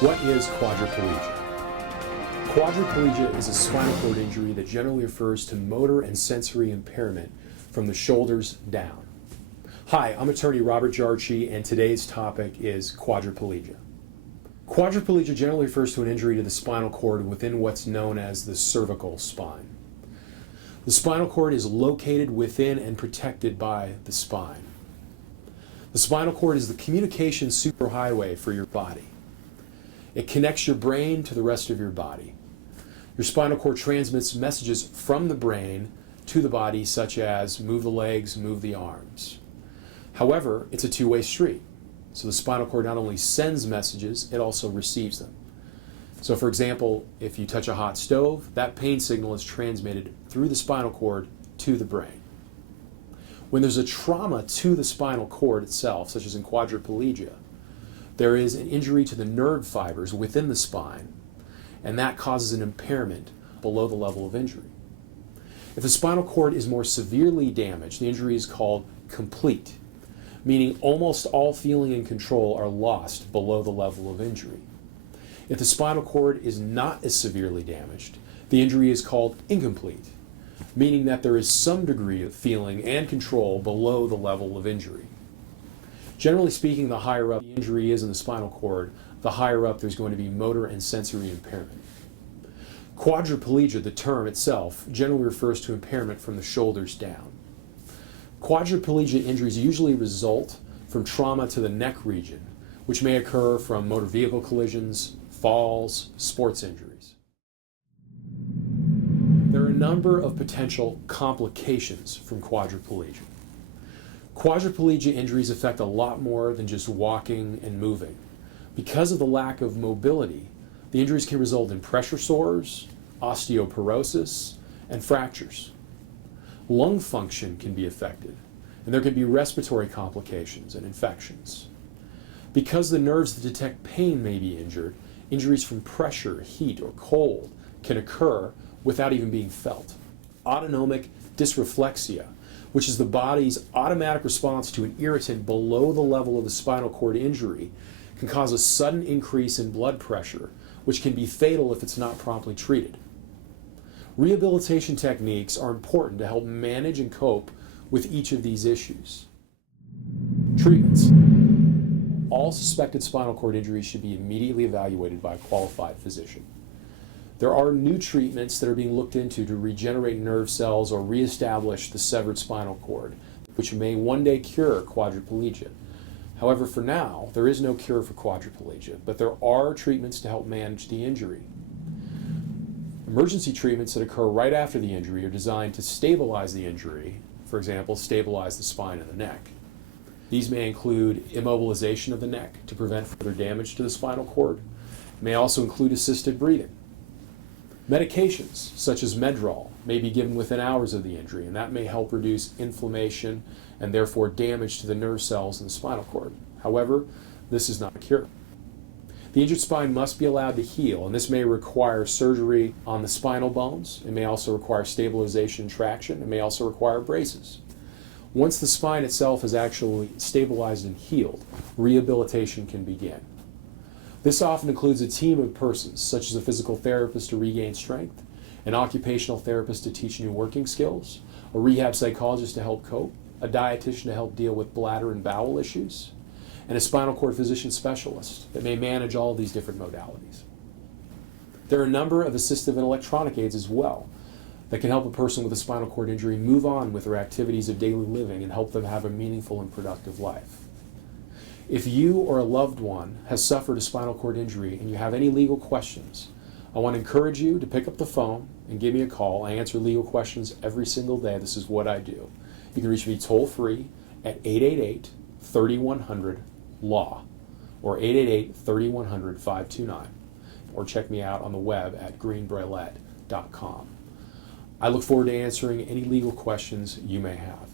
What is quadriplegia? Quadriplegia is a spinal cord injury that generally refers to motor and sensory impairment from the shoulders down. Hi, I'm attorney Robert Jarchi, and today's topic is quadriplegia. Quadriplegia generally refers to an injury to the spinal cord within what's known as the cervical spine. The spinal cord is located within and protected by the spine. The spinal cord is the communication superhighway for your body. It connects your brain to the rest of your body. Your spinal cord transmits messages from the brain to the body, such as move the legs, move the arms. However, it's a two-way street. So the spinal cord not only sends messages, it also receives them. So for example, if you touch a hot stove, that pain signal is transmitted through the spinal cord to the brain. When there's a trauma to the spinal cord itself, such as in quadriplegia, there is an injury to the nerve fibers within the spine, and that causes an impairment below the level of injury. If the spinal cord is more severely damaged, the injury is called complete, meaning almost all feeling and control are lost below the level of injury. If the spinal cord is not as severely damaged, the injury is called incomplete, meaning that there is some degree of feeling and control below the level of injury. Generally speaking, the higher up the injury is in the spinal cord, the higher up there's going to be motor and sensory impairment. Quadriplegia, the term itself, generally refers to impairment from the shoulders down. Quadriplegia injuries usually result from trauma to the neck region, which may occur from motor vehicle collisions, falls, sports injuries. There are a number of potential complications from quadriplegia. Quadriplegia injuries affect a lot more than just walking and moving. Because of the lack of mobility, the injuries can result in pressure sores, osteoporosis, and fractures. Lung function can be affected, and there can be respiratory complications and infections. Because the nerves that detect pain may be injured, injuries from pressure, heat, or cold can occur without even being felt. Autonomic dysreflexia, which is the body's automatic response to an irritant below the level of the spinal cord injury, can cause a sudden increase in blood pressure, which can be fatal if it's not promptly treated. Rehabilitation techniques are important to help manage and cope with each of these issues. Treatments. All suspected spinal cord injuries should be immediately evaluated by a qualified physician. There are new treatments that are being looked into to regenerate nerve cells or reestablish the severed spinal cord, which may one day cure quadriplegia. However, for now, there is no cure for quadriplegia, but there are treatments to help manage the injury. Emergency treatments that occur right after the injury are designed to stabilize the injury, for example, stabilize the spine and the neck. These may include immobilization of the neck to prevent further damage to the spinal cord. It may also include assisted breathing. Medications, such as Medrol, may be given within hours of the injury, and that may help reduce inflammation and therefore damage to the nerve cells in the spinal cord. However, this is not a cure. The injured spine must be allowed to heal, and this may require surgery on the spinal bones. It may also require stabilization and traction. It may also require braces. Once the spine itself is actually stabilized and healed, rehabilitation can begin. This often includes a team of persons, such as a physical therapist to regain strength, an occupational therapist to teach new working skills, a rehab psychologist to help cope, a dietitian to help deal with bladder and bowel issues, and a spinal cord physician specialist that may manage all of these different modalities. There are a number of assistive and electronic aids as well that can help a person with a spinal cord injury move on with their activities of daily living and help them have a meaningful and productive life. If you or a loved one has suffered a spinal cord injury and you have any legal questions, I want to encourage you to pick up the phone and give me a call. I answer legal questions every single day. This is what I do. You can reach me toll-free at 888-3100-LAW or 888-3100-529, or check me out on the web at greenbralette.com. I look forward to answering any legal questions you may have.